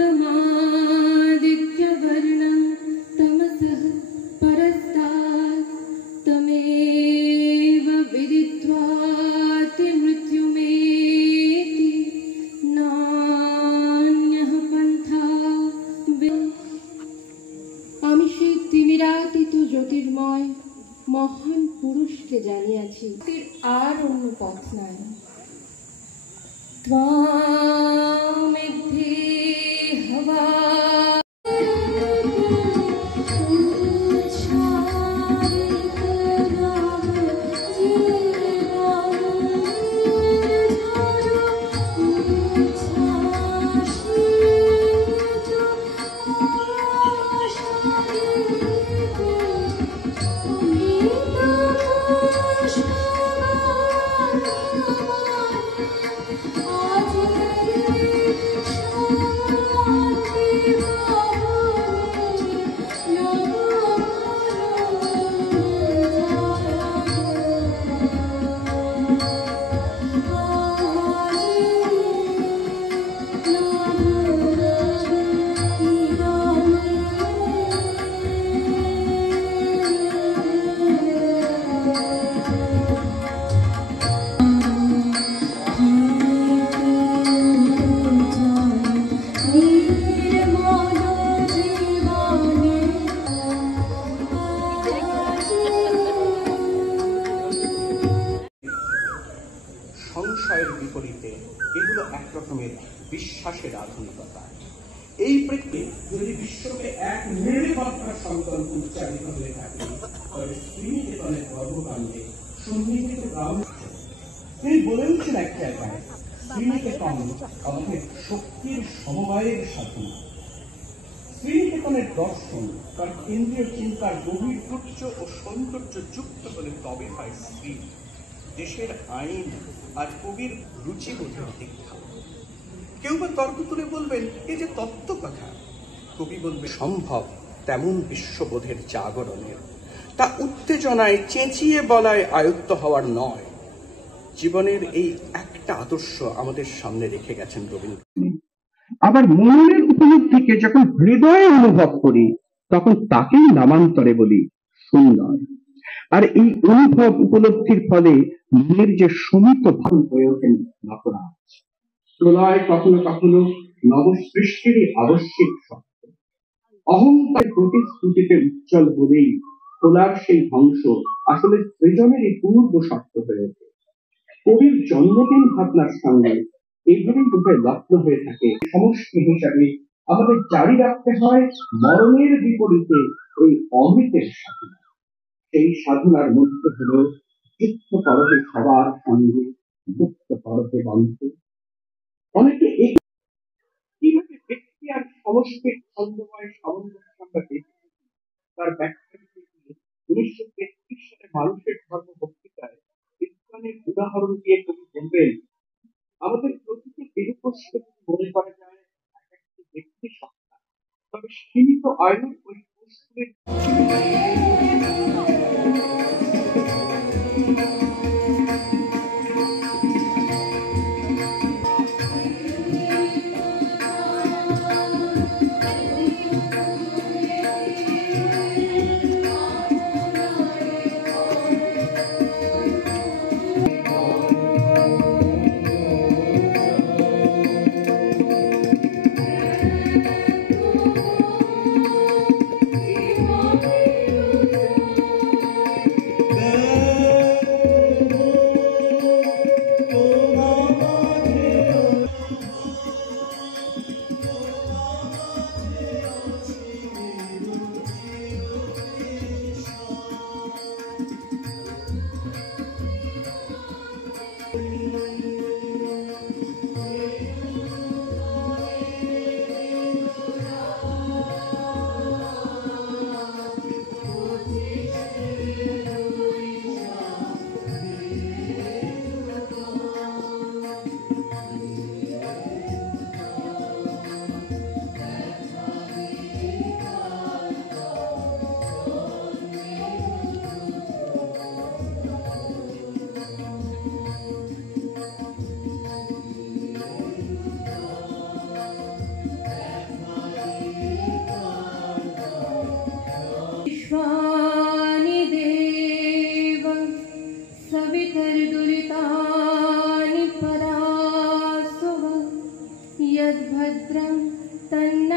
तमादित्यवर्णं तमसः परस्तात् तमेव विदित्वाति मृत्युमेति नान्यः पन्था। আমি সেই তিমিরাতীত জ্যোতির্ময় মহান পুরুষকে জানিয়াছি, আর অন্য পথ নাই। त्वामिद्धि हवा সংশয়ের বিপরীতে এগুলো একরকমের বিশ্বাসের আধুনিকতা। এই প্রেক্ষিতে যদি বিশ্বকে এক নির্বাচনা সন্তান উচ্চারিত হয়ে থাকে, তবে শ্রীনিকেতনের কর্মকাণ্ডে সন্নিহিত গ্রাম তিনি বলেছেন এক জায়গায়, শ্রীনিকেতন আমাদের শক্তির সমবায়ের সাধনা। শ্রীনিকেতনের দর্শন তার কেন্দ্রীয় চিন্তার গভীর উচ্চ ও সৌন্দর্য যুক্ত হলে তবে হয় শ্রী। দেশের আইন আর কবির রুচিবোধের দীক্ষা। কেউ বা তর্ক তুলে বলবেন এই যে তত্ত্ব কথা, কবি বলবে সম্ভব তেমন বিশ্ববোধের জাগরণের। তা উত্তেজনায় চেঁচিয়ে বলায় আয়ত্ত হওয়ার নয়। জীবনের এই একটা আদর্শ আমাদের সামনে রেখে গেছেন রবীন্দ্রনাথ। আবার মনের উপলব্ধিকে যখন হৃদয়ে অনুভব করি, তখন তাকেই নামান্তরে বলি সুন্দর। আর এই অনুভব উপলব্ধির ফলে মনের যে সমিত ভাব হয়ে ওঠেন নটরাজ। প্রলয় কখনো কখনো নবসৃষ্টিরই আবশ্যিক শক্ত। অহংকার প্রতিশ্রুতিতে উজ্জ্বল বলেই তোলার সেই ধ্বংস আসলে সৃজনেরই পূর্ব শর্ত হয়ে ওঠে। কবির জন্মদিন ভাবনার সঙ্গে এইভাবেই বোধহয় লগ্ন হয়ে থাকে। সমষ্টি হিসাবে আমাদের জারি রাখতে হয় মরণের বিপরীতে এই অমৃতের সাধনা। সেই সাধনার মধ্যে হল যুক্ত পরতে সবার সঙ্গে, মুক্ত পরতে বন্ধ। অনেকে কিভাবে ব্যক্তি আর সমষ্টির ছন্দময় সামঞ্জস্য আমরা দেখি, তার ব্যাখ্যা 1933 সালে মানুষের ধর্ম বক্তৃতায় বিজ্ঞানের উদাহরণ দিয়ে কবি বলবেন, আমাদের প্রতিটি বিরূপস্য মনে করা যায় এক একটি ব্যক্তি সত্তা, তবে সীমিত আয়ুর ওই কোষগুলির सवितर्दुरितानि परासुव यद्भद्रं तन्न